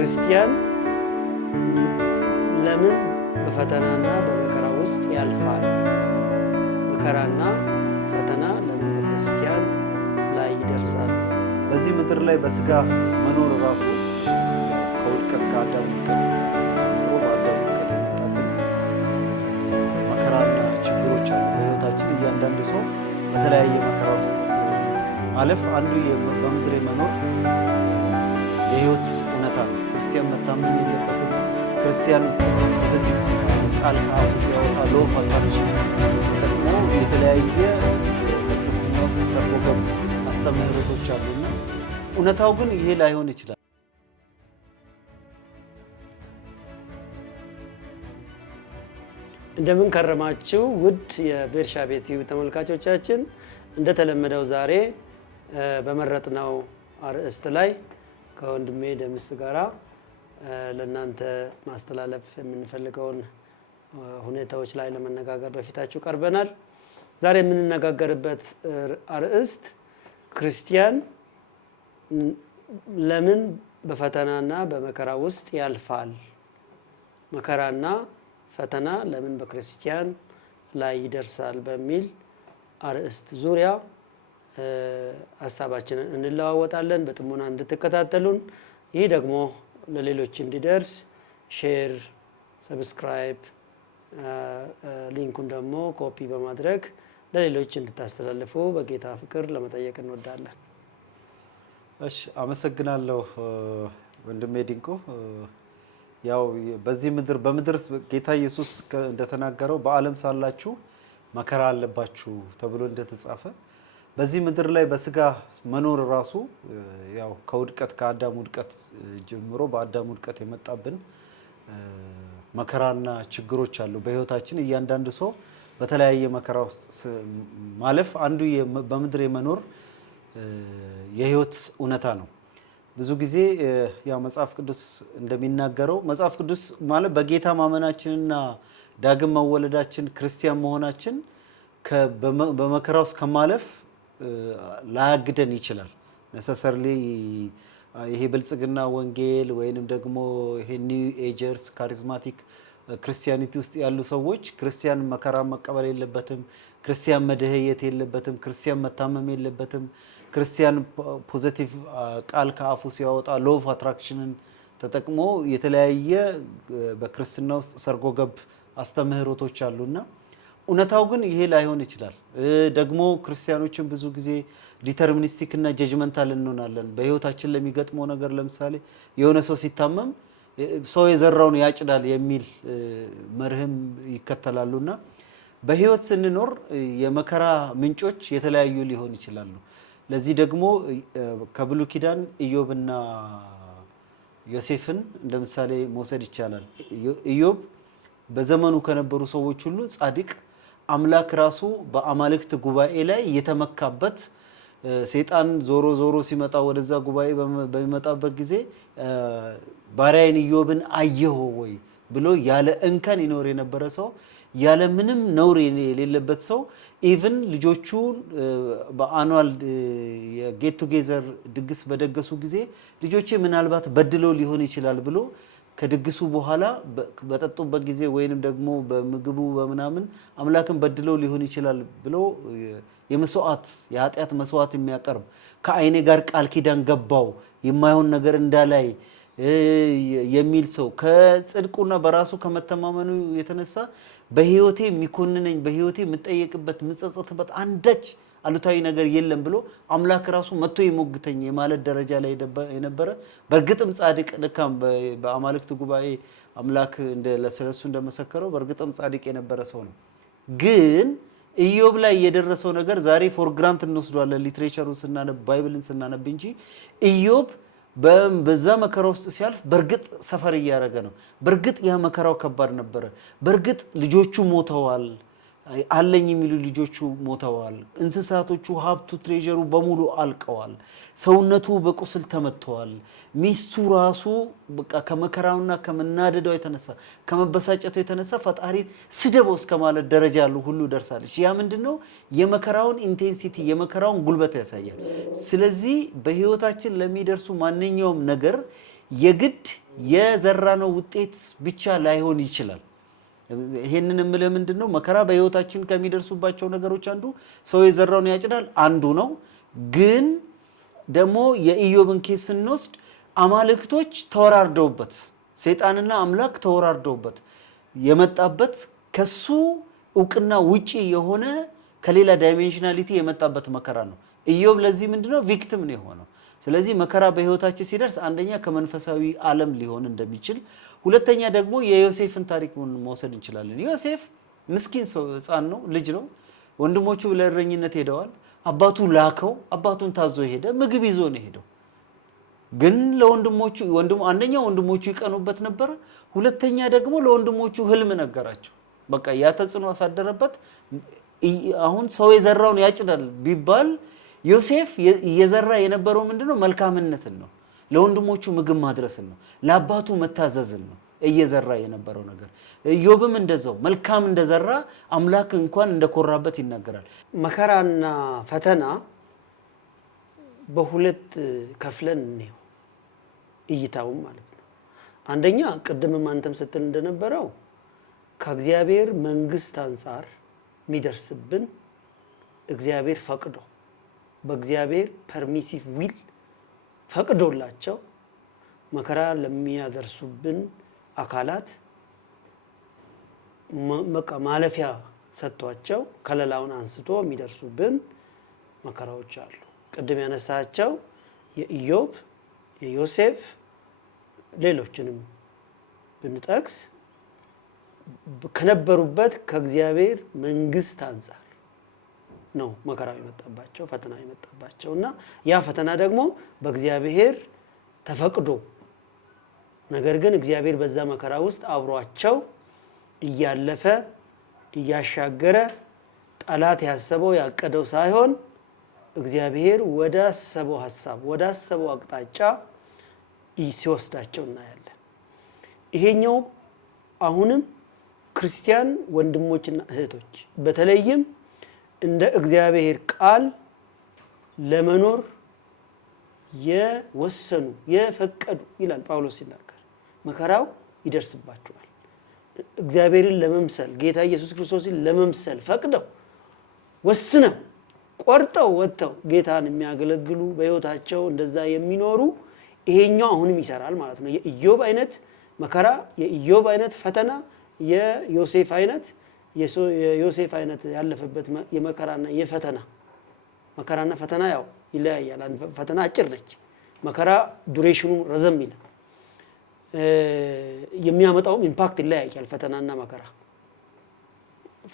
ክርስቲያን ለምን በፈተናና በመከራ ውስጥ ያልፋል? መከራና ፈተና ለምን በክርስቲያን ላይ ይደርሳል? በዚህ ምድር ላይ በስጋ መኖር ራሱ ከውድቀት ከአዳም ውድቀት ጀምሮ በአዳም ውድቀት የመጣብን መከራና ችግሮች አሉ በሕይወታችን። እያንዳንዱ ሰው በተለያየ መከራ ውስጥ ማለፍ አንዱ በምድር የመኖር የሕይወት እውነታ ነው። ክርስቲያን መታመን የለበትም። ክርስቲያን ፖዘቲቭ ቃል ከአፉ ሲያወጣ ሎው ኦፍ አትራክሽን ተጠቅሞ የተለያየ በክርስትና ውስጥ ሰርጎ ገብ አስተምህሮቶች አሉና እውነታው ግን ይሄ ላይሆን ይችላል። እንደምን ከረማችሁ ውድ የቤርሻቤ ቲቪ ተመልካቾቻችን፣ እንደተለመደው ዛሬ በመረጥነው አርዕስት ላይ ከወንድሜ ደምስ ጋራ ለእናንተ ማስተላለፍ የምንፈልገውን ሁኔታዎች ላይ ለመነጋገር በፊታችሁ ቀርበናል። ዛሬ የምንነጋገርበት አርዕስት ክርስቲያን ለምን በፈተናና በመከራ ውስጥ ያልፋል? መከራና ፈተና ለምን በክርስቲያን ላይ ይደርሳል? በሚል አርዕስት ዙሪያ ሀሳባችንን እንለዋወጣለን። በጥሞና እንድትከታተሉን፣ ይህ ደግሞ ለሌሎች እንዲደርስ ሼር፣ ሰብስክራይብ፣ ሊንኩን ደግሞ ኮፒ በማድረግ ለሌሎች እንድታስተላልፉ በጌታ ፍቅር ለመጠየቅ እንወዳለን። እሺ፣ አመሰግናለሁ ወንድሜ ዲንቆ። ያው በዚህ በምድር ጌታ ኢየሱስ እንደተናገረው በዓለም ሳላችሁ መከራ አለባችሁ ተብሎ እንደተጻፈ በዚህ ምድር ላይ በስጋ መኖር ራሱ ያው ከውድቀት ከአዳም ውድቀት ጀምሮ በአዳም ውድቀት የመጣብን መከራና ችግሮች አሉ በሕይወታችን። እያንዳንዱ ሰው በተለያየ መከራ ውስጥ ማለፍ አንዱ በምድር የመኖር የሕይወት እውነታ ነው። ብዙ ጊዜ ያው መጽሐፍ ቅዱስ እንደሚናገረው መጽሐፍ ቅዱስ ማለት በጌታ ማመናችንና ዳግም መወለዳችን ክርስቲያን መሆናችን በመከራ ውስጥ ከማለፍ ላያግደን ይችላል። ነሰሰርሊ ይሄ ብልጽግና ወንጌል ወይንም ደግሞ ይሄ ኒው ኤጀርስ ካሪዝማቲክ ክርስቲያኒቲ ውስጥ ያሉ ሰዎች ክርስቲያን መከራ መቀበል የለበትም፣ ክርስቲያን መደህየት የለበትም፣ ክርስቲያን መታመም የለበትም፣ ክርስቲያን ፖዚቲቭ ቃል ከአፉ ሲያወጣ ሎው ኦፍ አትራክሽንን ተጠቅሞ የተለያየ በክርስትና ውስጥ ሰርጎ ገብ አስተምህሮቶች አሉና እውነታው ግን ይሄ ላይሆን ይችላል። ደግሞ ክርስቲያኖችን ብዙ ጊዜ ዲተርሚኒስቲክ እና ጀጅመንታል እንሆናለን በሕይወታችን ለሚገጥመው ነገር። ለምሳሌ የሆነ ሰው ሲታመም ሰው የዘራውን ያጭዳል የሚል መርህም ይከተላሉና በሕይወት ስንኖር የመከራ ምንጮች የተለያዩ ሊሆን ይችላሉ። ለዚህ ደግሞ ከብሉይ ኪዳን ኢዮብና ዮሴፍን እንደ ምሳሌ መውሰድ ይቻላል። ኢዮብ በዘመኑ ከነበሩ ሰዎች ሁሉ ጻድቅ፣ አምላክ ራሱ በአማልክት ጉባኤ ላይ የተመካበት፣ ሰይጣን ዞሮ ዞሮ ሲመጣ ወደዛ ጉባኤ በሚመጣበት ጊዜ ባሪያዬን ኢዮብን አየሁ ወይ ብሎ ያለ እንከን ይኖር የነበረ ሰው፣ ያለ ምንም ነውር የሌለበት ሰው፣ ኢቭን ልጆቹ በአኑዋል የጌት ቱጌዘር ድግስ በደገሱ ጊዜ ልጆቼ ምናልባት በድለው ሊሆን ይችላል ብሎ ከድግሱ በኋላ በጠጡበት ጊዜ ወይንም ደግሞ በምግቡ በምናምን አምላክን በድለው ሊሆን ይችላል ብሎ የኃጢአት መስዋዕት የሚያቀርብ፣ ከዓይኔ ጋር ቃል ኪዳን ገባው የማይሆን ነገር እንዳላይ የሚል ሰው ከጽድቁና በራሱ ከመተማመኑ የተነሳ በሕይወቴ የሚኮንነኝ በሕይወቴ የምጠየቅበት የምጸጸትበት አንዳች አሉታዊ ነገር የለም ብሎ አምላክ ራሱ መጥቶ የሞግተኝ የማለት ደረጃ ላይ የነበረ፣ በእርግጥም ጻድቅ ልካም በአማልክት ጉባኤ አምላክ ስለሱ እንደመሰከረው በእርግጥም ጻድቅ የነበረ ሰው ነው። ግን ኢዮብ ላይ የደረሰው ነገር ዛሬ ፎር ግራንት እንወስዷለን ሊትሬቸሩን ስናነብ ባይብልን ስናነብ እንጂ ኢዮብ በዛ መከራ ውስጥ ሲያልፍ በእርግጥ ሰፈር እያደረገ ነው። በእርግጥ ያ መከራው ከባድ ነበረ። በእርግጥ ልጆቹ ሞተዋል፣ አለኝ የሚሉ ልጆቹ ሞተዋል። እንስሳቶቹ፣ ሀብቱ፣ ትሬጀሩ በሙሉ አልቀዋል። ሰውነቱ በቁስል ተመተዋል። ሚስቱ ራሱ በቃ ከመከራውና ከመናደዷ የተነሳ ከመበሳጨቱ የተነሳ ፈጣሪን ስደበው እስከማለት ደረጃ ያሉ ሁሉ ደርሳለች። ያ ምንድነው? የመከራውን ኢንቴንሲቲ የመከራውን ጉልበት ያሳያል። ስለዚህ በህይወታችን ለሚደርሱ ማንኛውም ነገር የግድ የዘራነው ውጤት ብቻ ላይሆን ይችላል። ይሄንን የምልህ ምንድነው መከራ በህይወታችን ከሚደርሱባቸው ነገሮች አንዱ ሰው የዘራውን ያጭዳል አንዱ ነው። ግን ደግሞ የኢዮብን ኬስ ስንወስድ አማልክቶች ተወራርደውበት ሰይጣንና አምላክ ተወራርደውበት የመጣበት ከሱ እውቅና ውጪ የሆነ ከሌላ ዳይሜንሽናሊቲ የመጣበት መከራ ነው። ኢዮብ ለዚህ ምንድነው ቪክቲም ነው የሆነው። ስለዚህ መከራ በህይወታችን ሲደርስ አንደኛ ከመንፈሳዊ ዓለም ሊሆን እንደሚችል፣ ሁለተኛ ደግሞ የዮሴፍን ታሪክ መውሰድ እንችላለን። ዮሴፍ ምስኪን ሰው ህፃን ነው፣ ልጅ ነው። ወንድሞቹ ለእረኝነት ሄደዋል። አባቱ ላከው። አባቱን ታዞ ሄደ። ምግብ ይዞ ነው ሄደው። ግን ለወንድሞቹ አንደኛ ወንድሞቹ ይቀኑበት ነበር፣ ሁለተኛ ደግሞ ለወንድሞቹ ህልም ነገራቸው። በቃ ያ ተጽዕኖ አሳደረበት። አሁን ሰው የዘራውን ያጭዳል ቢባል ዮሴፍ እየዘራ የነበረው ምንድነው? መልካምነትን ነው። ለወንድሞቹ ምግብ ማድረስን ነው። ለአባቱ መታዘዝን ነው እየዘራ የነበረው ነገር። ኢዮብም እንደዛው መልካም እንደዘራ አምላክ እንኳን እንደኮራበት ይናገራል። መከራና ፈተና በሁለት ከፍለን ነው እይታውም ማለት ነው። አንደኛ ቅድምም አንተም ስትል እንደነበረው ከእግዚአብሔር መንግስት አንፃር የሚደርስብን እግዚአብሔር ፈቅዶ በእግዚአብሔር ፐርሚሲቭ ዊል ፈቅዶላቸው መከራ ለሚያደርሱብን አካላት በቃ ማለፊያ ሰጥቷቸው ከለላውን አንስቶ የሚደርሱብን መከራዎች አሉ። ቅድም ያነሳቸው የኢዮብ፣ የዮሴፍ፣ ሌሎችንም ብንጠቅስ ከነበሩበት ከእግዚአብሔር መንግስት አንፃር ነው መከራው የመጣባቸው ፈተና የመጣባቸው እና ያ ፈተና ደግሞ በእግዚአብሔር ተፈቅዶ ነገር ግን እግዚአብሔር በዛ መከራ ውስጥ አብሯቸው እያለፈ እያሻገረ ጠላት ያሰበው ያቀደው ሳይሆን እግዚአብሔር ወደ አሰበው ሐሳብ ወደ አሰበው አቅጣጫ ሲወስዳቸው እናያለን። ይሄኛው አሁንም ክርስቲያን ወንድሞችና እህቶች በተለይም እንደ እግዚአብሔር ቃል ለመኖር የወሰኑ የፈቀዱ ይላል ጳውሎስ ሲናገር መከራው ይደርስባቸዋል። እግዚአብሔርን ለመምሰል ጌታ ኢየሱስ ክርስቶስን ለመምሰል ፈቅደው ወስነው ቆርጠው ወጥተው ጌታን የሚያገለግሉ በህይወታቸው እንደዛ የሚኖሩ ይሄኛው አሁንም ይሰራል ማለት ነው። የኢዮብ አይነት መከራ፣ የኢዮብ አይነት ፈተና፣ የዮሴፍ አይነት ያለፈበት የመከራና የፈተና መከራና ፈተና ያው ይለያያል። ፈተና አጭር ነች፣ መከራ ዱሬሽኑ ረዘም ይላል። የሚያመጣውም ኢምፓክት ይለያያል። ፈተናና መከራ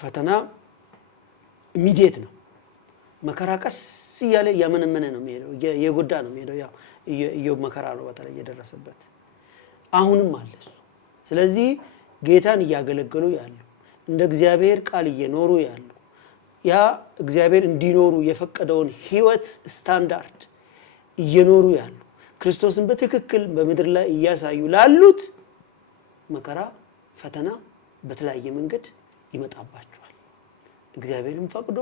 ፈተና ኢሚዲየት ነው። መከራ ቀስ እያለ ያመነመነ ነው የሚሄደው፣ የጎዳ ነው የሚሄደው። ያው ኢዮብ መከራ ነው በተለይ የደረሰበት አሁንም አለ እሱ። ስለዚህ ጌታን እያገለገሉ ያሉ እንደ እግዚአብሔር ቃል እየኖሩ ያሉ ያ እግዚአብሔር እንዲኖሩ የፈቀደውን ህይወት ስታንዳርድ እየኖሩ ያሉ ክርስቶስን በትክክል በምድር ላይ እያሳዩ ላሉት መከራ ፈተና በተለያየ መንገድ ይመጣባቸዋል። እግዚአብሔርም ፈቅዶ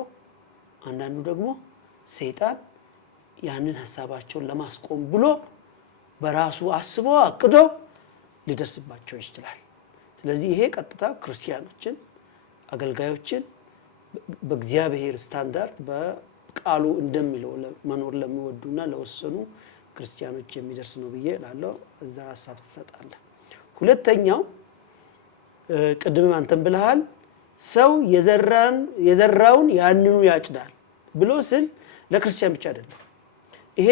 አንዳንዱ ደግሞ ሰይጣን ያንን ሐሳባቸውን ለማስቆም ብሎ በራሱ አስቦ አቅዶ ሊደርስባቸው ይችላል። ስለዚህ ይሄ ቀጥታ ክርስቲያኖችን አገልጋዮችን በእግዚአብሔር ስታንዳርድ በቃሉ እንደሚለው መኖር ለሚወዱና ለወሰኑ ክርስቲያኖች የሚደርስ ነው ብዬ እላለሁ። እዛ ሐሳብ ተሰጣለ። ሁለተኛው ቅድም አንተም ብለሃል ሰው የዘራውን ያንኑ ያጭዳል ብሎ ስል ለክርስቲያን ብቻ አይደለም። ይሄ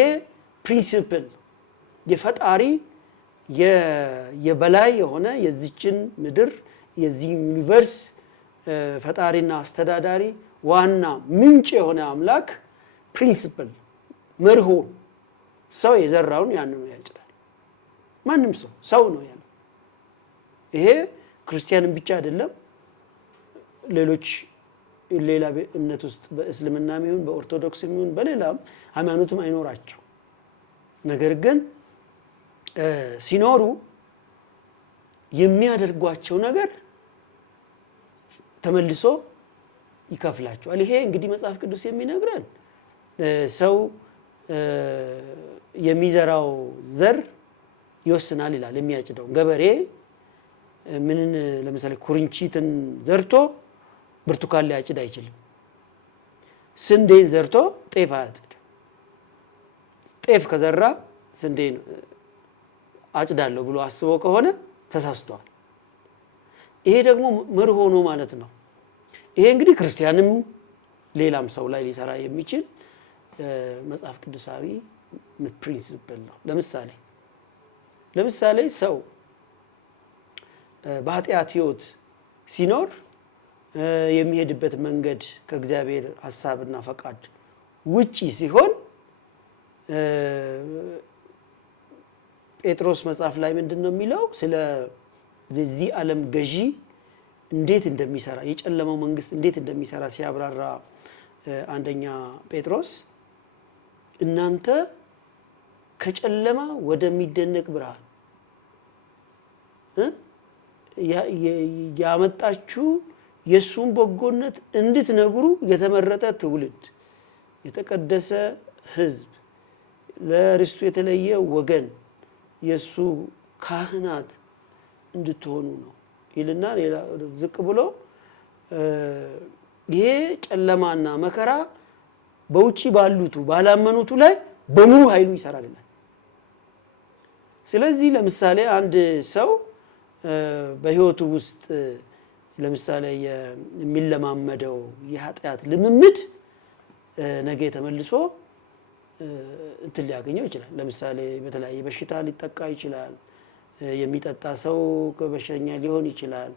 ፕሪንሲፕል የፈጣሪ የበላይ የሆነ የዚችን ምድር የዚህ ዩኒቨርስ ፈጣሪና አስተዳዳሪ ዋና ምንጭ የሆነ አምላክ ፕሪንሲፕል መርሆ ሰው የዘራውን ያንኑ ያጭዳል። ማንም ሰው ነው ያለው። ይሄ ክርስቲያንን ብቻ አይደለም፣ ሌሎች ሌላ እምነት ውስጥ በእስልምናም ይሁን በኦርቶዶክስም ይሁን በሌላም ሃይማኖትም አይኖራቸው፣ ነገር ግን ሲኖሩ የሚያደርጓቸው ነገር ተመልሶ ይከፍላቸዋል። ይሄ እንግዲህ መጽሐፍ ቅዱስ የሚነግረን ሰው የሚዘራው ዘር ይወስናል ይላል። የሚያጭደው ገበሬ ምንን ለምሳሌ ኩርንችትን ዘርቶ ብርቱካን ሊያጭድ አይችልም። ስንዴን ዘርቶ ጤፍ አያጭድ። ጤፍ ከዘራ ስንዴን አጭዳለሁ ብሎ አስበው ከሆነ ተሳስተዋል። ይሄ ደግሞ መርህ ሆኖ ማለት ነው። ይሄ እንግዲህ ክርስቲያንም ሌላም ሰው ላይ ሊሰራ የሚችል መጽሐፍ ቅዱሳዊ ፕሪንሲፕል ነው። ለምሳሌ ሰው በኃጢአት ህይወት ሲኖር የሚሄድበት መንገድ ከእግዚአብሔር ሐሳብና ፈቃድ ውጪ ሲሆን ጴጥሮስ መጽሐፍ ላይ ምንድነው የሚለው? ስለዚህ ዓለም ገዢ እንዴት እንደሚሰራ የጨለማው መንግስት እንዴት እንደሚሰራ ሲያብራራ አንደኛ ጴጥሮስ እናንተ ከጨለማ ወደሚደነቅ ብርሃን ያመጣችሁ የሱን በጎነት እንድትነግሩ የተመረጠ ትውልድ፣ የተቀደሰ ህዝብ፣ ለርስቱ የተለየ ወገን፣ የሱ ካህናት እንድትሆኑ ነው ይልና ሌላ ዝቅ ብሎ ይሄ ጨለማና መከራ በውጪ ባሉቱ ባላመኑቱ ላይ በሙሉ ኃይሉ ይሰራል ይላል። ስለዚህ ለምሳሌ አንድ ሰው በህይወቱ ውስጥ ለምሳሌ የሚለማመደው የኃጢአት ልምምድ ነገ ተመልሶ እንትን ሊያገኘው ይችላል። ለምሳሌ በተለያየ በሽታ ሊጠቃ ይችላል። የሚጠጣ ሰው በሽተኛ ሊሆን ይችላል።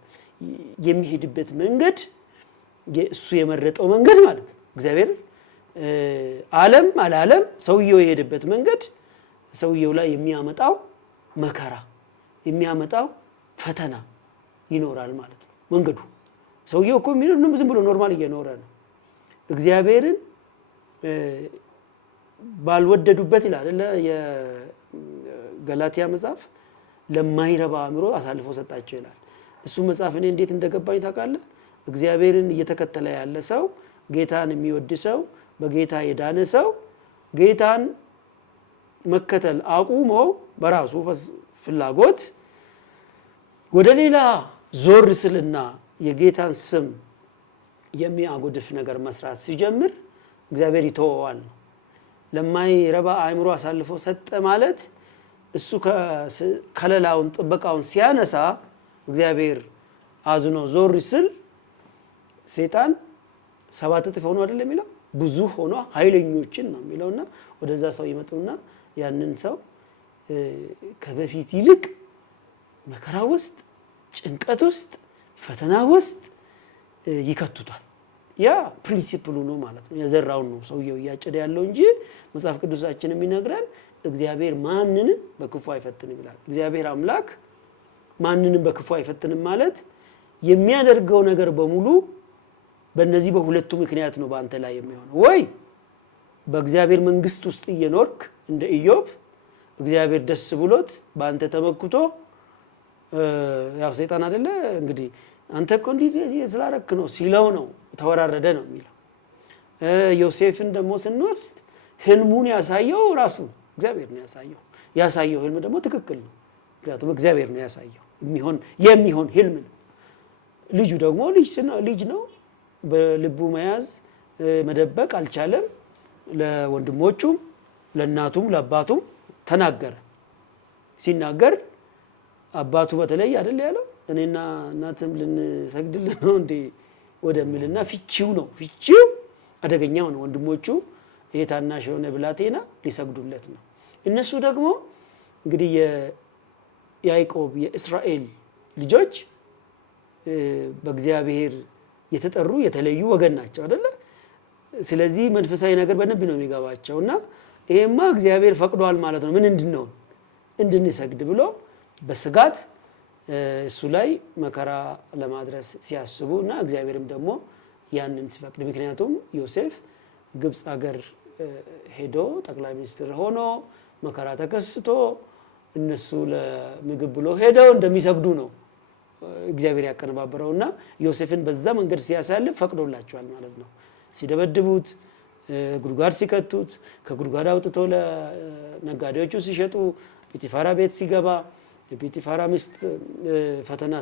የሚሄድበት መንገድ እሱ የመረጠው መንገድ ማለት ነው። እግዚአብሔር ዓለም አላለም ሰውየው የሄደበት መንገድ ሰውየው ላይ የሚያመጣው መከራ የሚያመጣው ፈተና ይኖራል ማለት ነው። መንገዱ ሰውየው እኮ የሚኖር ዝም ብሎ ኖርማል እየኖረ ነው። እግዚአብሔርን ባልወደዱበት ይላል የገላትያ መጽሐፍ ለማይረባ አእምሮ አሳልፎ ሰጣቸው ይላል። እሱ መጽሐፍ እኔ እንዴት እንደገባኝ ታውቃለህ? እግዚአብሔርን እየተከተለ ያለ ሰው፣ ጌታን የሚወድ ሰው፣ በጌታ የዳነ ሰው ጌታን መከተል አቁሞ በራሱ ፍላጎት ወደ ሌላ ዞር ስልና የጌታን ስም የሚያጎድፍ ነገር መስራት ሲጀምር እግዚአብሔር ይተወዋል ነው። ለማይረባ አእምሮ አሳልፎ ሰጠ ማለት እሱ ከለላውን ጥበቃውን ሲያነሳ እግዚአብሔር አዝኖ ዞር ስል ሰይጣን 7 እጥፍ ሆኖ አይደል የሚለው ብዙ ሆኖ ኃይለኞችን ነው የሚለውና ወደዛ ሰው ይመጡና ያንን ሰው ከበፊት ይልቅ መከራ ውስጥ ጭንቀት ውስጥ ፈተና ውስጥ ይከቱታል። ያ ፕሪንሲፕሉ ነው ማለት ነው። የዘራውን ነው ሰውየው እያጨደ ያለው እንጂ መጽሐፍ ቅዱሳችን የሚነግረን እግዚአብሔር ማንንም በክፉ አይፈትንም ይላል። እግዚአብሔር አምላክ ማንንም በክፉ አይፈትንም ማለት የሚያደርገው ነገር በሙሉ በእነዚህ በሁለቱ ምክንያት ነው በአንተ ላይ የሚሆነው። ወይ በእግዚአብሔር መንግስት ውስጥ እየኖርክ እንደ ኢዮብ እግዚአብሔር ደስ ብሎት በአንተ ተመክቶ ያው ሰይጣን አይደለ እንግዲህ አንተ እኮ እንዲህ ስላረክ ነው ሲለው ነው ተወራረደ ነው የሚለው። ዮሴፍን ደግሞ ስንወስድ ህልሙን ያሳየው ራሱ እግዚአብሔር ነው ያሳየው ህልም ደግሞ ትክክል ነው። ምክንያቱም እግዚአብሔር ነው ያሳየው የሚሆን ህልም ነው። ልጁ ደግሞ ልጅ ነው። በልቡ መያዝ መደበቅ አልቻለም። ለወንድሞቹም ለእናቱም ለአባቱም ተናገረ። ሲናገር አባቱ በተለይ አይደል ያለው እኔና እናትም ልንሰግድልህ ነው እንዴ ወደሚልና ፍቺው አደገኛው ነው። ወንድሞቹ የታናሽ የሆነ ብላቴና ሊሰግዱለት ነው። እነሱ ደግሞ እንግዲህ የያዕቆብ የእስራኤል ልጆች በእግዚአብሔር የተጠሩ የተለዩ ወገን ናቸው አይደለ? ስለዚህ መንፈሳዊ ነገር በደንብ ነው የሚገባቸውና ይሄማ እግዚአብሔር ፈቅዷል ማለት ነው ምን እንድንሰግድ ብሎ በስጋት እሱ ላይ መከራ ለማድረስ ሲያስቡና እግዚአብሔርም ደግሞ ያንን ሲፈቅድ ምክንያቱም ዮሴፍ ግብጽ ሀገር ሄዶ ጠቅላይ ሚኒስትር ሆኖ መከራ ተከስቶ እነሱ ለምግብ ብሎ ሄደው እንደሚሰግዱ ነው እግዚአብሔር ያቀነባበረውና ዮሴፍን በዛ መንገድ ሲያሳልፍ ፈቅዶላቸዋል ማለት ነው። ሲደበድቡት ጉድጓድ ሲከቱት ከጉድጓድ አውጥቶ ለነጋዴዎቹ ሲሸጡ ጲጢፋራ ቤት ሲገባ የጲጢፋራ ሚስት ፈተና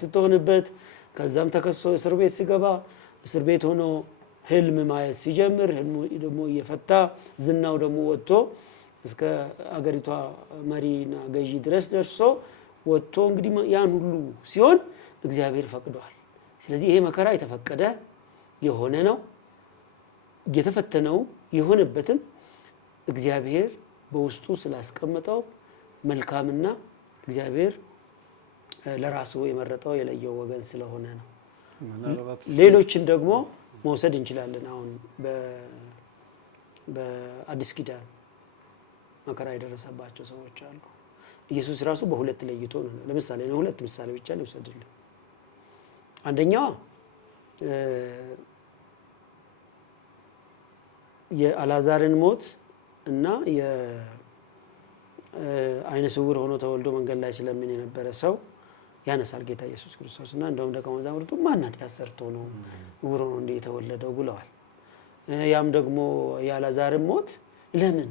ስትሆንበት ከዛም ተከሶ እስር ቤት ሲገባ እስር ቤት ሆኖ ህልም ማየት ሲጀምር ህልሙ ደግሞ እየፈታ ዝናው ደግሞ ወጥቶ እስከ አገሪቷ መሪና ገዢ ድረስ ደርሶ ወጥቶ እንግዲህ ያን ሁሉ ሲሆን እግዚአብሔር ፈቅዷል። ስለዚህ ይሄ መከራ የተፈቀደ የሆነ ነው። የተፈተነው የሆነበትም እግዚአብሔር በውስጡ ስላስቀመጠው መልካምና እግዚአብሔር ለራሱ የመረጠው የለየው ወገን ስለሆነ ነው። ሌሎችን ደግሞ መውሰድ እንችላለን። አሁን በአዲስ ኪዳን መከራ የደረሰባቸው ሰዎች አሉ። ኢየሱስ ራሱ በሁለት ለይቶ ነው። ለምሳሌ ነው ሁለት ምሳሌ ብቻ ልውሰድልህ። አንደኛዋ የአልዓዛርን ሞት እና የአይነ ስውር ሆኖ ተወልዶ መንገድ ላይ ስለምን የነበረ ሰው ያነሳል ጌታ ኢየሱስ ክርስቶስ እና እንደውም ደቀ መዛሙርቱ ማን ኃጢአት ሰርቶ ነው ዕውር ሆኖ እንደ የተወለደው ብለዋል። ያም ደግሞ የአልዓዛርን ሞት ለምን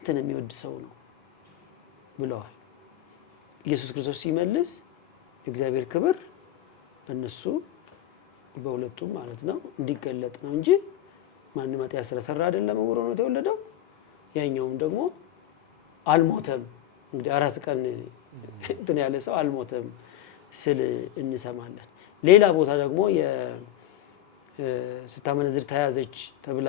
እንትን የሚወድ ሰው ነው ብለዋል። ኢየሱስ ክርስቶስ ሲመልስ እግዚአብሔር ክብር በእነሱ በሁለቱም ማለት ነው እንዲገለጥ ነው እንጂ ማንም ኃጢአት ስለሰራ አይደለም ዕውር ሆኖ የተወለደው። ያኛውም ደግሞ አልሞተም። እንግዲህ 4 ቀን እንትን ያለ ሰው አልሞተም ስል እንሰማለን። ሌላ ቦታ ደግሞ ስታመነዝር ተያዘች ተብላ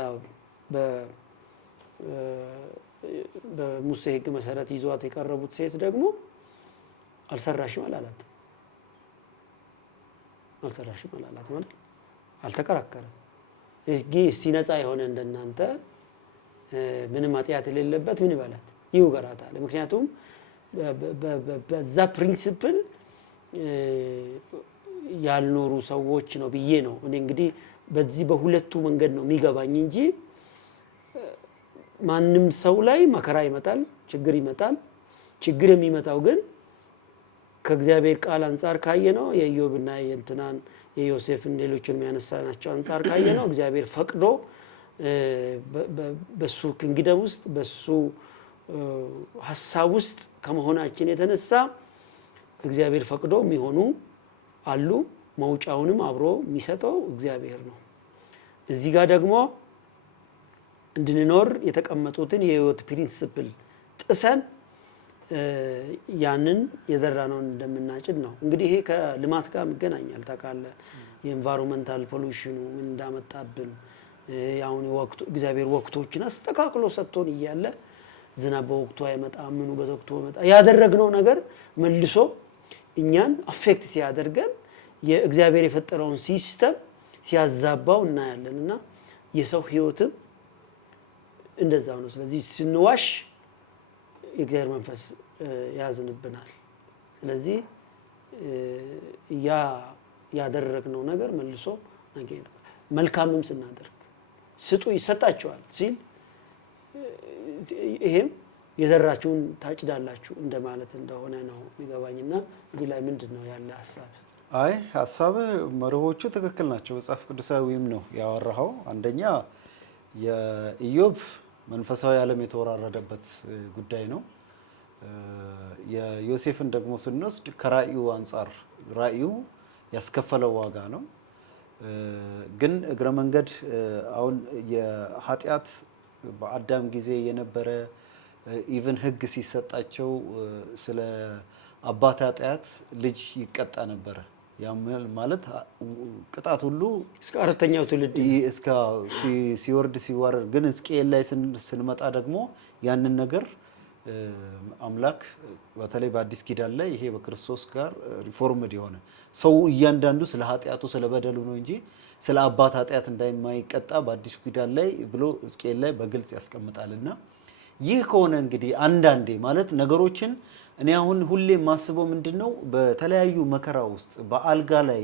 በሙሴ ሕግ መሰረት ይዟት የቀረቡት ሴት ደግሞ አልሰራሽም አላላት። አልሰራሽም አላላት ማለት አልተከራከረም። እስቲ ነፃ የሆነ እንደናንተ ምንም ኃጢአት የሌለበት ምን ይበላት ይውገራታል። ምክንያቱም በዛ ፕሪንሲፕል ያልኖሩ ሰዎች ነው ብዬ ነው እኔ እንግዲህ በዚህ በሁለቱ መንገድ ነው የሚገባኝ እንጂ ማንም ሰው ላይ መከራ ይመጣል፣ ችግር ይመጣል። ችግር የሚመጣው ግን ከእግዚአብሔር ቃል አንፃር ካየ ነው የኢዮብና የእንትናን የዮሴፍን ሌሎችን የሚያነሳናቸው አንፃር ካየ ነው እግዚአብሔር ፈቅዶ በሱ ክንግደም ውስጥ በሱ ሐሳብ ውስጥ ከመሆናችን የተነሳ እግዚአብሔር ፈቅዶ የሚሆኑ አሉ። መውጫውንም አብሮ የሚሰጠው እግዚአብሔር ነው። እዚህ ጋር ደግሞ እንድንኖር የተቀመጡትን የህይወት ፕሪንሲፕል ጥሰን ያንን የዘራነውን እንደምናጭድ ነው። እንግዲህ ይሄ ከልማት ጋር ይገናኛል። ታውቃለህ የኤንቫይሮንመንታል ፖሉሽኑ ምን እንዳመጣብን ያሁን ወቅቱ እግዚአብሔር ወቅቶችን አስተካክሎ ሰጥቶን እያለ ዝናብ በወቅቱ አይመጣም፣ ምኑ በወቅቱ አይመጣ ያደረግነው ነገር መልሶ እኛን አፌክት ሲያደርገን የእግዚአብሔር የፈጠረውን ሲስተም ሲያዛባው እናያለን። እና የሰው ህይወትም እንደዛው ነው። ስለዚህ ስንዋሽ የእግዚአብሔር መንፈስ ያዝንብናል። ስለዚህ ያ ያደረግነው ነገር መልሶ ነገ መልካምም ስናደርግ ስጡ ይሰጣቸዋል ሲል ይሄም የዘራችሁን ታጭዳላችሁ እንደማለት እንደሆነ ነው የሚገባኝና እዚህ ላይ ምንድነው ያለ ሐሳብ? አይ ሐሳብ መርሆቹ ትክክል ናቸው። መጽሐፍ ቅዱሳዊም ነው ያወራኸው። አንደኛ የኢዮብ መንፈሳዊ ዓለም የተወራረደበት ጉዳይ ነው። የዮሴፍን ደግሞ ስንወስድ ከራእዩ አንፃር ራእዩ ያስከፈለው ዋጋ ነው። ግን እግረ መንገድ አሁን የኃጢአት በአዳም ጊዜ የነበረ ኢቭን ሕግ ሲሰጣቸው ስለ አባት ኃጢአት ልጅ ይቀጣ ነበረ። ያም ማለት ቅጣት ሁሉ እስከ 4ኛው ትውልድ እስከ ሲወርድ ሲዋረድ። ግን ሕዝቅኤል ላይ ስንመጣ ደግሞ ያንን ነገር አምላክ በተለይ በአዲስ ኪዳን ላይ ይሄ በክርስቶስ ጋር ሪፎርምድ የሆነ ሰው እያንዳንዱ ስለ ኃጢአቱ ስለ በደሉ ነው እንጂ ስለ አባት ኃጢአት እንደማይቀጣ በአዲስ ኪዳን ላይ ብሎ ሕዝቅኤል ላይ በግልጽ ያስቀምጣልና ይህ ከሆነ እንግዲህ አንዳንዴ ማለት ነገሮችን እኔ አሁን ሁሌ የማስበው ምንድነው በተለያዩ መከራ ውስጥ በአልጋ ላይ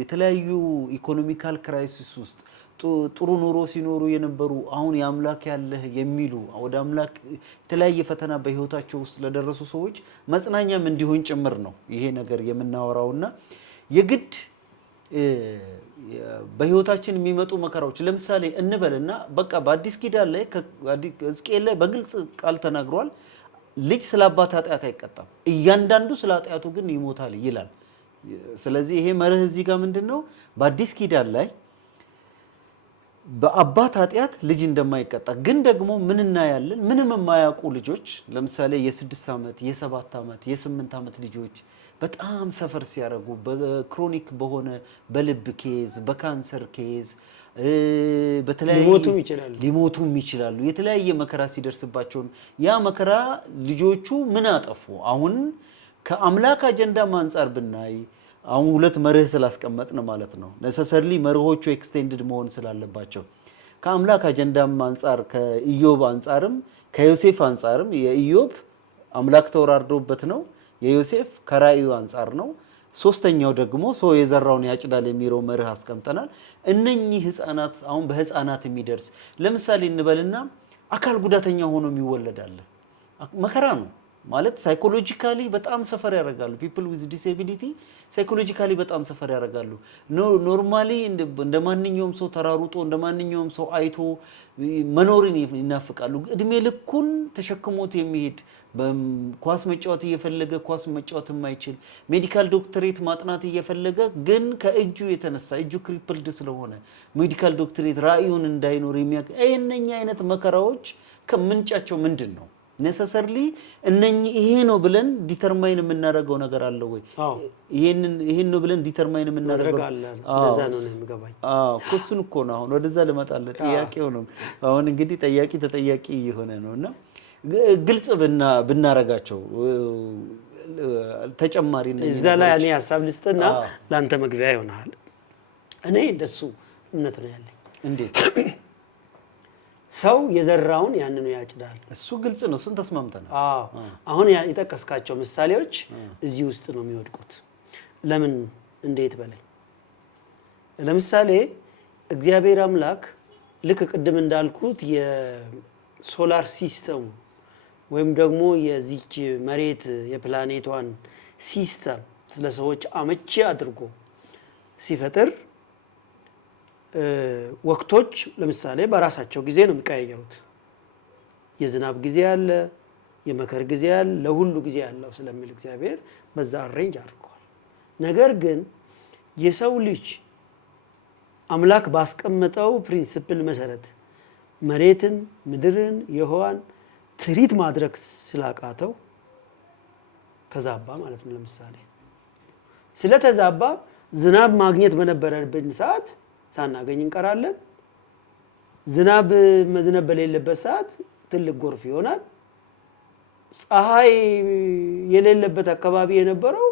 የተለያዩ ኢኮኖሚካል ክራይሲስ ውስጥ ጥሩ ኑሮ ሲኖሩ የነበሩ አሁን የአምላክ ያለህ የሚሉ ወደ አምላክ የተለያየ ፈተና በህይወታቸው ውስጥ ለደረሱ ሰዎች መጽናኛም እንዲሆን ጭምር ነው ይሄ ነገር የምናወራውና የግድ በህይወታችን የሚመጡ መከራዎች ለምሳሌ እንበልና በቃ በአዲስ ኪዳን ላይ ሕዝቅኤል ላይ በግልጽ ቃል ተናግሯል። ልጅ ስለ አባት ኃጢአት አይቀጣም፣ እያንዳንዱ ስለ ኃጢአቱ ግን ይሞታል ይላል። ስለዚህ ይሄ መርህ እዚህ ጋር ምንድነው በአዲስ ኪዳን ላይ በአባት ኃጢአት ልጅ እንደማይቀጣ ግን ደግሞ ምን እናያለን? ምንም የማያውቁ ልጆች ለምሳሌ የ6 ዓመት የ7 ዓመት የ8 ዓመት ልጆች በጣም ሰፈር ሲያደርጉ በክሮኒክ በሆነ በልብ ኬዝ በካንሰር ኬዝ በተለያየ ሊሞቱም ይችላሉ። የተለያየ መከራ ሲደርስባቸው ያ መከራ ልጆቹ ምን አጠፉ? አሁን ከአምላክ አጀንዳም አንፃር ብናይ አሁን ሁለት መርህ ስላስቀመጥን ማለት ነው ነሰሰርሊ መርሆቹ ኤክስቴንድድ መሆን ስላለባቸው ከአምላክ አጀንዳም አንፃር ከኢዮብ አንፃርም ከዮሴፍ አንፃርም የኢዮብ አምላክ ተወራርዶበት ነው፣ የዮሴፍ ከራእዩ አንፃር ነው። ሶስተኛው ደግሞ ሰው የዘራውን ያጭዳል የሚለው መርህ አስቀምጠናል። እነኚህ ህፃናት አሁን በህፃናት የሚደርስ ለምሳሌ እንበልና አካል ጉዳተኛ ሆኖ የሚወለዳል መከራ ነው ማለት ሳይኮሎጂካሊ በጣም ሰፈር ያደርጋሉ። ፒፕል ዊዝ ዲስኤቢሊቲ ሳይኮሎጂካሊ በጣም ሰፈር ያደርጋሉ። ኖርማሊ እንደማንኛውም ሰው ተራሩጦ እንደማንኛውም ሰው አይቶ መኖርን ይናፍቃሉ። እድሜ ልኩን ተሸክሞት የሚሄድ ኳስ መጫወት እየፈለገ ኳስ መጫወት የማይችል ሜዲካል ዶክተሬት ማጥናት እየፈለገ ግን ከእጁ የተነሳ እጁ ክሪፕልድ ስለሆነ ሜዲካል ዶክተሬት ራእዩን እንዳይኖር እነኛ አይነት መከራዎች ከምንጫቸው ምንድን ነው? ኔሰሰርሊ ይሄ ነው ብለን ዲተርማይን የምናደርገው ነገር አለ ወይ? ይሄን ነው ብለን ዲተርማይን የምናደርገው እንደዛ ነው የሚገባኝ። እሱን እኮ ነው አሁን ወደዛ ልመጣለህ። ጥያቄው ነው አሁን እንግዲህ ጠያቂ ተጠያቂ እየሆነ ነውና ግልጽ ብናረጋቸው ተጨማሪ ነው። እዛ ላይ እኔ ሐሳብ ልስጥና ላንተ መግቢያ ይሆናል። እኔ እንደሱ እምነት ነው ያለኝ። እንዴት ሰው የዘራውን ያንኑ ያጭዳል። እሱ ግልጽ ነው። እሱን ተስማምተናል። አሁን የጠቀስካቸው ምሳሌዎች እዚህ ውስጥ ነው የሚወድቁት። ለምን እንዴት በላይ ለምሳሌ እግዚአብሔር አምላክ ልክ ቅድም እንዳልኩት የሶላር ሲስተሙ ወይም ደግሞ የዚች መሬት የፕላኔቷን ሲስተም ስለሰዎች አመቺ አድርጎ ሲፈጥር ወቅቶች ለምሳሌ በራሳቸው ጊዜ ነው የሚቀያየሩት። የዝናብ ጊዜ አለ፣ የመከር ጊዜ አለ፣ ለሁሉ ጊዜ ያለው ስለሚል እግዚአብሔር በዛ አሬንጅ አድርገዋል። ነገር ግን የሰው ልጅ አምላክ ባስቀመጠው ፕሪንሲፕል መሰረት መሬትን፣ ምድርን፣ የውሃን ትሪት ማድረግ ስላቃተው ተዛባ ማለት ነው። ለምሳሌ ስለተዛባ ዝናብ ማግኘት በነበረብን ሰዓት ሳናገኝ እንቀራለን። ዝናብ መዝነብ በሌለበት ሰዓት ትልቅ ጎርፍ ይሆናል። ፀሐይ የሌለበት አካባቢ የነበረው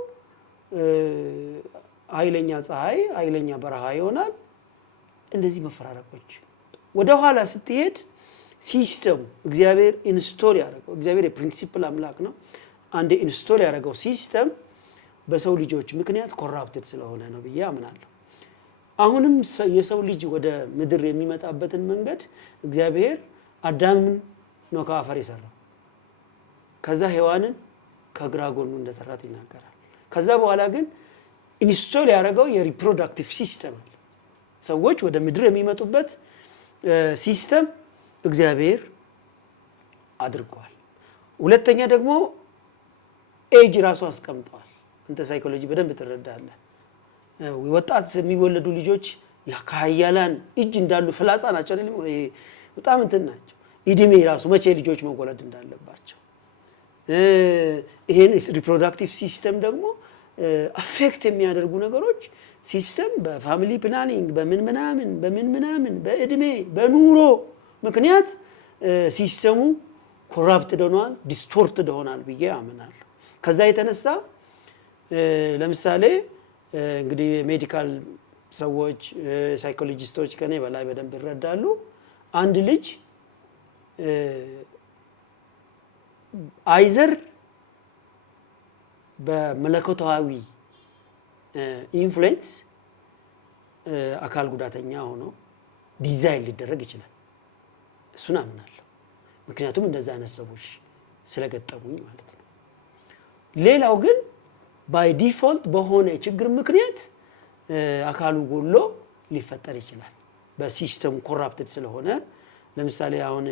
ኃይለኛ ፀሐይ፣ ኃይለኛ በረሃ ይሆናል። እንደዚህ መፈራረቆች ወደ ኋላ ስትሄድ ሲስተሙ እግዚአብሔር ኢንስቶል ያደረገው እግዚአብሔር የፕሪንሲፕል አምላክ ነው። አንድ ኢንስቶል ያደረገው ሲስተም በሰው ልጆች ምክንያት ኮራፕትድ ስለሆነ ነው ብዬ አምናለሁ። አሁንም የሰው ልጅ ወደ ምድር የሚመጣበትን መንገድ እግዚአብሔር አዳምን ነው ከአፈር የሰራው። ከዛ ሔዋንን ከግራ ጎኑ እንደሰራት ይናገራል። ከዛ በኋላ ግን ኢንስቶል ያደረገው የሪፕሮዳክቲቭ ሲስተም አለ። ሰዎች ወደ ምድር የሚመጡበት ሲስተም እግዚአብሔር አድርጓል። ሁለተኛ ደግሞ ኤጅ ራሱ አስቀምጠዋል። አንተ ሳይኮሎጂ በደንብ ትረዳለህ። ወጣት የሚወለዱ ልጆች ከሀያላን እጅ እንዳሉ ፍላጻ ናቸው አይደል? በጣም እንትን ናቸው። እድሜ ራሱ መቼ ልጆች መወለድ እንዳለባቸው ይሄን ሪፕሮዳክቲቭ ሲስተም ደግሞ አፌክት የሚያደርጉ ነገሮች ሲስተም በፋሚሊ ፕላኒንግ በምን ምናምን በእድሜ በኑሮ ምክንያት ሲስተሙ ኮራፕትድ ሆኗል፣ ዲስቶርትድ ሆኗል ብዬ አምናለሁ። ከዛ የተነሳ ለምሳሌ እንግዲህ ሜዲካል ሰዎች ሳይኮሎጂስቶች ከኔ በላይ በደንብ ይረዳሉ። አንድ ልጅ አይዘር በመለኮታዊ ኢንፍሉዌንስ አካል ጉዳተኛ ሆኖ ዲዛይን ሊደረግ ይችላል። እሱን አምናለሁ። ምክንያቱም እንደዛ አይነት ሰዎች ስለገጠሙኝ ማለት ነው። ሌላው ግን ባይ ዲፎልት በሆነ ችግር ምክንያት አካሉ ጎሎ ሊፈጠር ይችላል። በሲስተም ኮራፕትድ ስለሆነ ለምሳሌ አሁን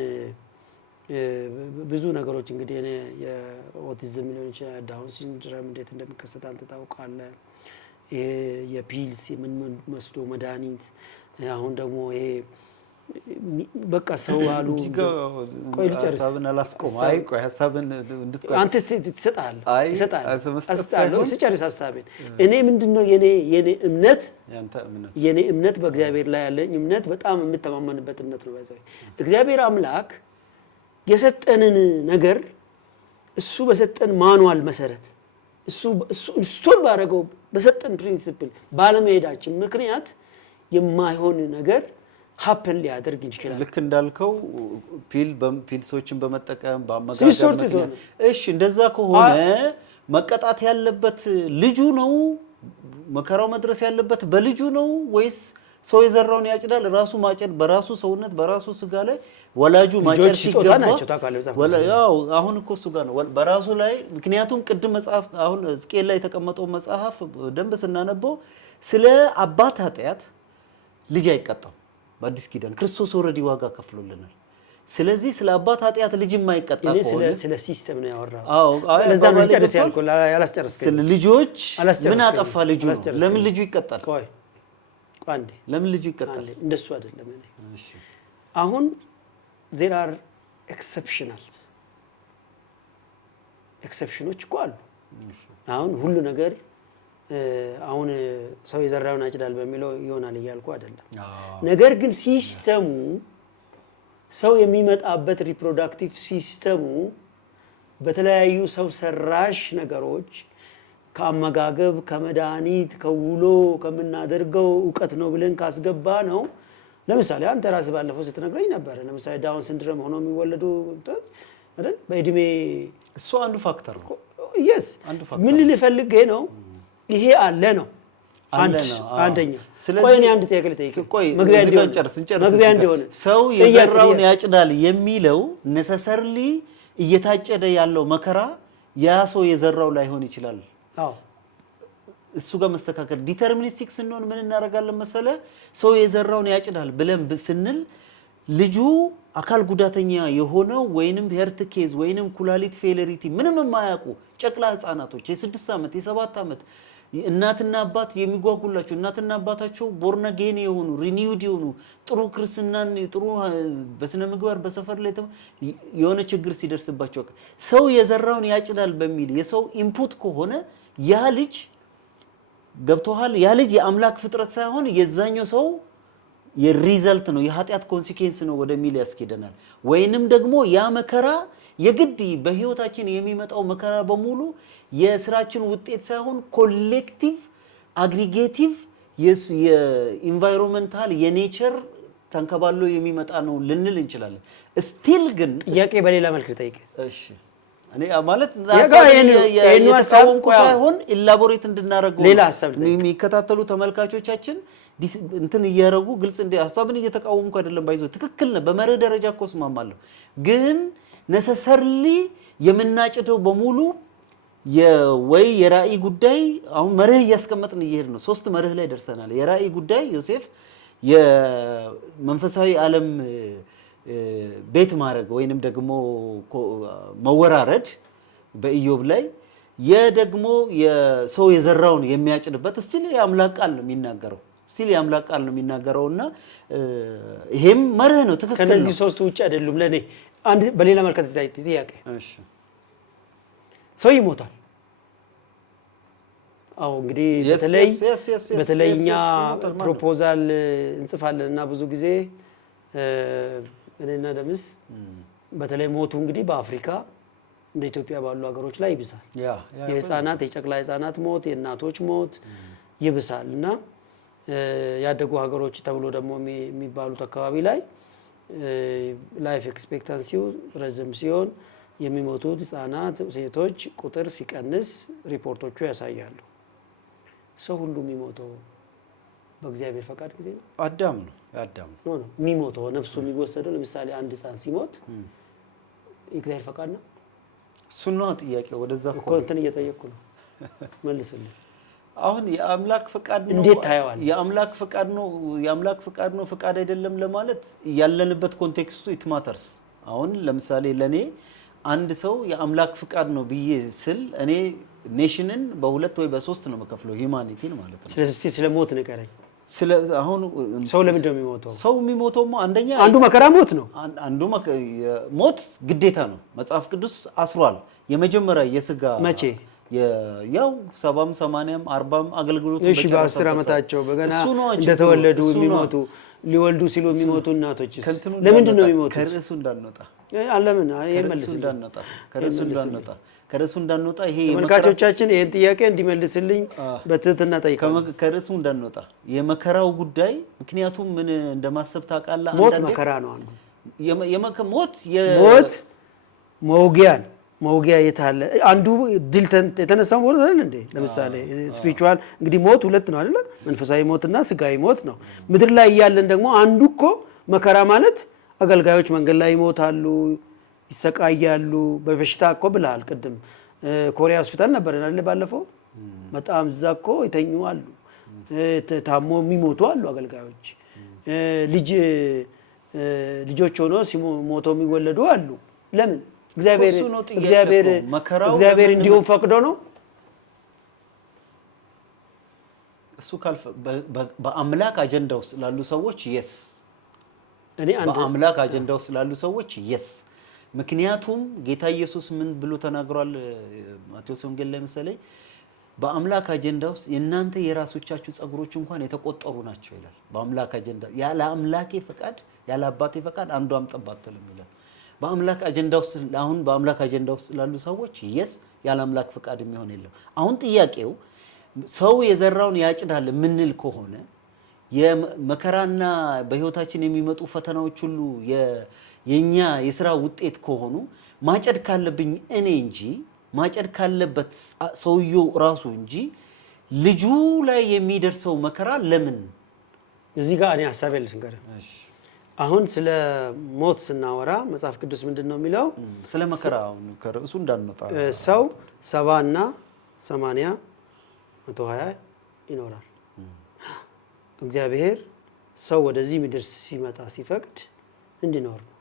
ብዙ ነገሮች እንግዲህ እኔ የኦቲዝም ሊሆን ይችላል፣ ዳውን ሲንድሮም እንዴት እንደሚከሰት አንተ ታውቃለህ። ይሄ የፒልስ የምንወስደው መድኃኒት አሁን ደግሞ ይሄ በቃ ሰው አሉ ቆይ ልጨርስ ሀሳብን አላስቆም። አይ ቆይ ሀሳብን እንድትቆይ አንተ ትሰጣለህ ስጨርስ ሀሳቤን። እኔ ምንድነው የኔ እምነት በእግዚአብሔር ላይ ያለኝ እምነት በጣም የምተማመንበት እምነት ነው። ባይዘው እግዚአብሔር አምላክ የሰጠንን ነገር እሱ በሰጠን ማኑዋል መሰረት እሱ ኢንስቶል ባደረገው በሰጠን ፕሪንሲፕል ባለመሄዳችን ምክንያት የማይሆን ነገር ሀፕን ሊያደርግ ይችላል። ልክ እንዳልከው ፒልሶችን በመጠቀም በአመጋገብ እሺ፣ እንደዛ ከሆነ መቀጣት ያለበት ልጁ ነው? መከራው መድረስ ያለበት በልጁ ነው ወይስ ሰው የዘራውን ያጭዳል? ራሱ ማጨድ በራሱ ሰውነት በራሱ ስጋ ላይ ወላጁ ማጨድ ሲገባ ያው አሁን እኮ እሱ ጋር ነው በራሱ ላይ። ምክንያቱም ቅድም መጽሐፍ አሁን ሕዝቅኤል ላይ የተቀመጠው መጽሐፍ ደንብ ስናነበው ስለ አባት ኃጢአት ልጅ አይቀጣም። በአዲስ ኪዳን ክርስቶስ ኦልሬዲ ዋጋ ከፍሎልናል። ስለዚህ ስለ አባት ኃጢአት ልጅ የማይቀጣ ከሆነ ስለ ሲስተም ነው ያወራው። አዎ ለዛ ነው ጨርስ ያልኩ ያላስጨርስከኝ። ስለ ልጆች ምን አጠፋ ልጁ? ለምን ልጁ ይቀጣል? ቆይ አንዴ ለምን ልጁ ይቀጣል? እንደሱ አይደለም። እሺ አሁን there are ኤክሰፕሽኖች እኮ አሉ። አሁን ሁሉ ነገር አሁን ሰው የዘራውን ያጭዳል በሚለው ይሆናል እያልኩ አይደለም። ነገር ግን ሲስተሙ ሰው የሚመጣበት ሪፕሮዳክቲቭ ሲስተሙ በተለያዩ ሰው ሰራሽ ነገሮች ከአመጋገብ፣ ከመድኃኒት፣ ከውሎ ከምናደርገው እውቀት ነው ብለን ካስገባ ነው። ለምሳሌ አንተ ራስህ ባለፈው ስትነግረኝ ነበር። ለምሳሌ ዳውን ሲንድሮም ሆኖ የሚወለዱ አይደል በእድሜ እሱ አንዱ ፋክተር ነው። yes ምን ልፈልግ ነው ይሄ አለ ነው አንደኛ። ቆይ እኔ አንድ ጥያቄ ልጠይቅህ መግቢያ እንደሆነ ሰው የዘራውን ያጭዳል የሚለው ነሰሰርሊ እየታጨደ ያለው መከራ ያ ሰው የዘራው ላይሆን ይችላል። አዎ እሱ ጋር መስተካከል ዲተርሚኒስቲክ ስንሆን ምን እናደርጋለን መሰለ? ሰው የዘራውን ያጭዳል ብለን ስንል ልጁ አካል ጉዳተኛ የሆነው ወይንም ሄርት ኬዝ ወይንም ኩላሊት ፌለሪቲ ምንም የማያውቁ ጨቅላ ህፃናቶች የ6 ዓመት የ7 ዓመት እናትና አባት የሚጓጉላቸው እናትና አባታቸው ቦርነጌን የሆኑ ሪኒውድ የሆኑ ጥሩ ክርስትናን ጥሩ በስነ ምግባር በሰፈር ላይ የሆነ ችግር ሲደርስባቸው ሰው የዘራውን ያጭዳል በሚል የሰው ኢንፑት ከሆነ ያ ልጅ ገብቶሃል? ያ ልጅ የአምላክ ፍጥረት ሳይሆን የዛኛው ሰው የሪዘልት ነው፣ የኃጢአት ኮንሲኩዌንስ ነው ወደሚል ያስኬደናል። ወይንም ደግሞ ያ መከራ የግድ በህይወታችን የሚመጣው መከራ በሙሉ የስራችን ውጤት ሳይሆን ኮሌክቲቭ አግሪጌቲቭ የኢንቫይሮንመንታል የኔቸር ተንከባሎ የሚመጣ ነው ልንል እንችላለን። ስቲል ግን ጥያቄ በሌላ መልክ ልጠይቅ። እሺ እኔ ማለት የኔ ሀሳብ ሳይሆን ኢላቦሬት እንድናደርገው ሌላ ሀሳብ የሚከታተሉ ተመልካቾቻችን እንትን እያረጉ ግልጽ እንደ ሀሳብን እየተቃወምኩ አይደለም። ባይዘው ትክክል ነው። በመርህ ደረጃ እኮ እስማማለሁ። ግን ነሰሰርሊ የምናጭደው በሙሉ ወይ የራእይ ጉዳይ አሁን መርህ እያስቀመጥን እየሄድ ነው። 3 መርህ ላይ ደርሰናል። የራእይ ጉዳይ ዮሴፍ የመንፈሳዊ ዓለም ቤት ማድረግ ወይንም ደግሞ መወራረድ በኢዮብ ላይ የደግሞ የሰው የዘራውን የሚያጭድበት እስቲ የአምላክ ቃል ነው የሚናገረው እና ይሄም መርህ ነው። ትክክል ነው። ከነዚህ 3 ውጭ አይደሉም ለኔ። አንድ በሌላ መልኩ ጥያቄ እሺ ሰው ይሞታል። አዎ እንግዲህ በተለይኛ ፕሮፖዛል እንጽፋለን እና ብዙ ጊዜ እኔና ደምስ በተለይ ሞቱ እንግዲህ በአፍሪካ እንደ ኢትዮጵያ ባሉ ሀገሮች ላይ ይብሳል። የህፃናት የጨቅላ ህፃናት ሞት፣ የእናቶች ሞት ይብሳል እና ያደጉ ሀገሮች ተብሎ ደግሞ የሚባሉት አካባቢ ላይ ላይፍ ኤክስፔክታንሲው ረጅም ሲሆን የሚሞቱት ህፃናት ሴቶች ቁጥር ሲቀንስ ሪፖርቶቹ ያሳያሉ። ሰው ሁሉ የሚሞተው በእግዚአብሔር ፈቃድ ጊዜ ነው። አዳም ነው የሚሞተው ነፍሱ የሚወሰደው። ለምሳሌ አንድ ህፃን ሲሞት የእግዚአብሔር ፈቃድ ነው። እሱን ነው ጥያቄው። ወደዛ እኮ እንትን እየጠየቅኩ ነው፣ መልስልኝ። አሁን የአምላክ ፈቃድ ነው እንዴት ታየዋል? የአምላክ ፈቃድ ነው ፈቃድ አይደለም ለማለት ያለንበት ኮንቴክስቱ ኢት ማተርስ። አሁን ለምሳሌ ለኔ አንድ ሰው የአምላክ ፍቃድ ነው ብዬ ስል እኔ ኔሽንን በሁለት ወይ በሶስት ነው መከፍለው ሂዩማኒቲን ማለት ነው። ስለዚህ ስለ ሞት ንገረኝ። ስለ አሁን ሰው ለምንድን ነው የሚሞተው? ሰው የሚሞተው አንደኛ አንዱ መከራ ሞት ነው። አንዱ ሞት ግዴታ ነው። መጽሐፍ ቅዱስ አስሯል። የመጀመሪያ የስጋ መቼ ያው 70 80 40 አገልግሎቱ እሺ፣ በ10 ዓመታቸው በገና እንደተወለዱ የሚሞቱ ሊወልዱ ሲሉ የሚሞቱ እናቶች ለምንድን ነው የሚሞቱት? ከርዕሱ እንዳንወጣ አለምን ከርዕሱ እንዳንወጣ ይሄ ተመልካቾቻችን ይሄን ጥያቄ እንዲመልስልኝ በትህትና ጠይቃለሁ። ከርዕሱ እንዳንወጣ የመከራው ጉዳይ ምክንያቱም ምን እንደማሰብ ታውቃለህ? ሞት መከራ ነው። አንዱ ሞት መውጊያ የታለ አንዱ ድል የተነሳው ሞት አይደል እንዴ? ለምሳሌ ስፒሪቹዋል እንግዲህ ሞት ሁለት ነው አይደል? መንፈሳዊ ሞትና ስጋዊ ሞት ነው። ምድር ላይ ያለን ደግሞ አንዱ እኮ መከራ ማለት አገልጋዮች መንገድ ላይ ይሞታሉ፣ ይሰቃያሉ። በበሽታ እኮ ብለሃል ቅድም ኮሪያ ሆስፒታል ነበረን አይደል ባለፈው? በጣም እዛ እኮ ይተኙ አሉ፣ ታሞ የሚሞቱ አሉ አገልጋዮች። ልጆች ሆኖ ሞቶ የሚወለዱ አሉ። ለምን? እግዚአብሔር እንዲሁም ፈቅዶ ነው። እሱ በአምላክ አጀንዳ ውስጥ ላሉ ሰዎች የስ በአምላክ አጀንዳ ውስጥ ላሉ ሰዎች የስ። ምክንያቱም ጌታ ኢየሱስ ምን ብሎ ተናግሯል? ማቴዎስ ወንጌል ላይ መሰለኝ በአምላክ አጀንዳ ውስጥ የእናንተ የራሶቻችሁ ጸጉሮች እንኳን የተቆጠሩ ናቸው ይላል። በአምላክ አጀንዳ ያለ አምላኬ ፈቃድ ያለ አባቴ ፈቃድ አንዷም ጠብ አትልም ይላል። በአምላክ አጀንዳ ውስጥ አሁን በአምላክ አጀንዳ ውስጥ ላሉ ሰዎች የስ ያለ አምላክ ፈቃድ የሚሆን የለም። አሁን ጥያቄው ሰው የዘራውን ያጭዳል የምንል ከሆነ የመከራና በህይወታችን የሚመጡ ፈተናዎች ሁሉ የኛ የሥራ ውጤት ከሆኑ ማጨድ ካለብኝ እኔ እንጂ ማጨድ ካለበት ሰውየው ራሱ እንጂ ልጁ ላይ የሚደርሰው መከራ ለምን? እዚህ ጋር እኔ ሐሳቤ ልንገርህ። አሁን ስለ ሞት ስናወራ መጽሐፍ ቅዱስ ምንድን ነው የሚለው? ስለ መከራው ከርዕሱ እንዳንወጣ ሰው 70 እና 80 120 ይኖራል። እግዚአብሔር ሰው ወደዚህ ምድር ሲመጣ ሲፈቅድ እንዲኖር ነው።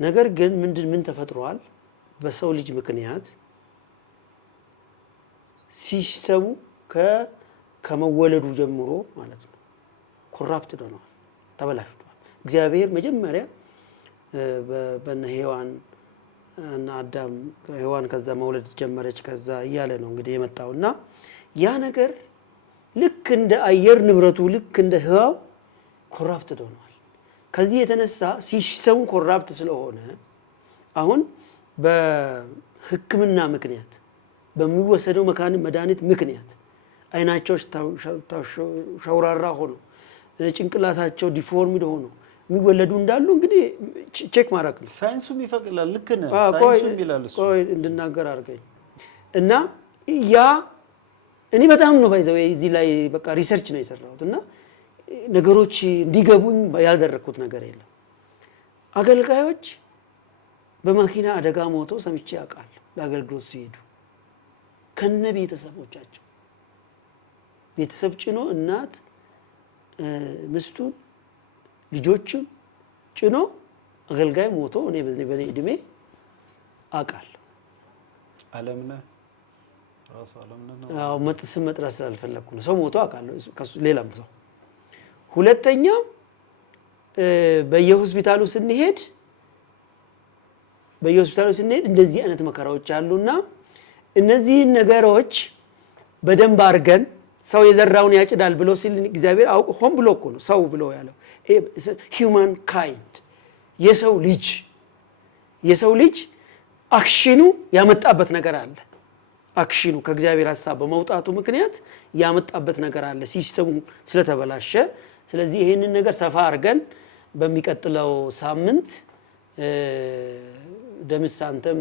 ነገር ግን ምን ተፈጥሯል? በሰው ልጅ ምክንያት ሲስተሙ ከመወለዱ ጀምሮ ማለት ነው ኮራፕትድ ሆኗል፣ ተበላሽቷል። እግዚአብሔር መጀመሪያ በነ ሔዋን እና አዳም ሔዋን ከዛ መውለድ ጀመረች፣ ከዛ እያለ ነው እንግዲህ የመጣውና ያ ነገር ልክ እንደ አየር ንብረቱ ልክ እንደ ህዋው ኮራፕትድ ሆኗል። ከዚህ የተነሳ ሲስተሙ ኮራፕት ስለሆነ አሁን በሕክምና ምክንያት በሚወሰደው መድኃኒት ምክንያት አይናቸው ሸውራራ ሆኖ ጭንቅላታቸው ዲፎርምድ ሆኖ የሚወለዱ እንዳሉ እንግዲህ ቼክ ማድረግ ነው። ሳይንሱም ይፈቅዳል። ልክ ነህ። ሳይንሱም ይላል እሱ። ቆይ እንድናገር አድርገኝ እና ያ እኔ በጣም ነው ባይዘው እዚህ ላይ በቃ ሪሰርች ነው የሰራሁት እና ነገሮች እንዲገቡኝ ያልደረኩት ነገር የለም። አገልጋዮች በመኪና አደጋ ሞቶ ሰምቼ አውቃለሁ። ለአገልግሎት ሲሄዱ ከነ ቤተሰቦቻቸው ቤተሰብ ጭኖ እናት ምስቱን ልጆችን ጭኖ አገልጋይ ሞቶ እኔ በኔ እድሜ አውቃለሁ። ዓለምነህ ራሱ ዓለምነህ ነው። አዎ ስም መጥራት ስላልፈለኩ ነው። ሰው ሞቶ አውቃለሁ ከሱ ሌላም ሰው። ሁለተኛ በየሆስፒታሉ ስንሄድ እንደዚህ አይነት መከራዎች አሉና እነዚህን ነገሮች በደንብ አድርገን ሰው የዘራውን ያጭዳል ብሎ ሲል እግዚአብሔር ሆን ብሎ እኮ ነው ሰው ብሎ ያለው። ሂውማን ካይንድ የሰው ልጅ አክሽኑ ያመጣበት ነገር አለ። አክሽኑ ከእግዚአብሔር ሐሳብ በመውጣቱ ምክንያት ያመጣበት ነገር አለ ሲስተሙ ስለተበላሸ። ስለዚህ ይሄንን ነገር ሰፋ አድርገን በሚቀጥለው ሳምንት ደምስ አንተም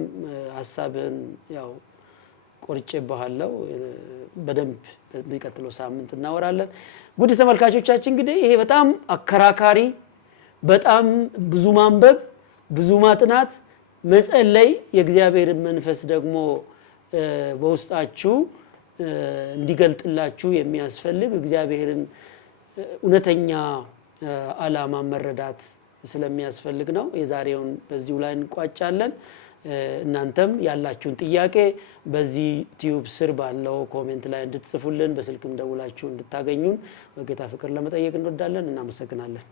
ሐሳብን ያው ቆርጬ ባለው በደንብ በሚቀጥለው ሳምንት እናወራለን። ጉድ ተመልካቾቻችን እንግዲህ ይሄ በጣም አከራካሪ፣ በጣም ብዙ ማንበብ፣ ብዙ ማጥናት፣ መጸለይ የእግዚአብሔር መንፈስ ደግሞ በውስጣችሁ እንዲገልጥላችሁ የሚያስፈልግ እግዚአብሔርን እውነተኛ ዓላማ መረዳት ስለሚያስፈልግ ነው። የዛሬውን በዚሁ ላይ እንቋጫለን። እናንተም ያላችሁን ጥያቄ በዚህ ዩቲዩብ ስር ባለው ኮሜንት ላይ እንድትጽፉልን በስልክም ደውላችሁ እንድታገኙን በጌታ ፍቅር ለመጠየቅ እንወዳለን። እናመሰግናለን።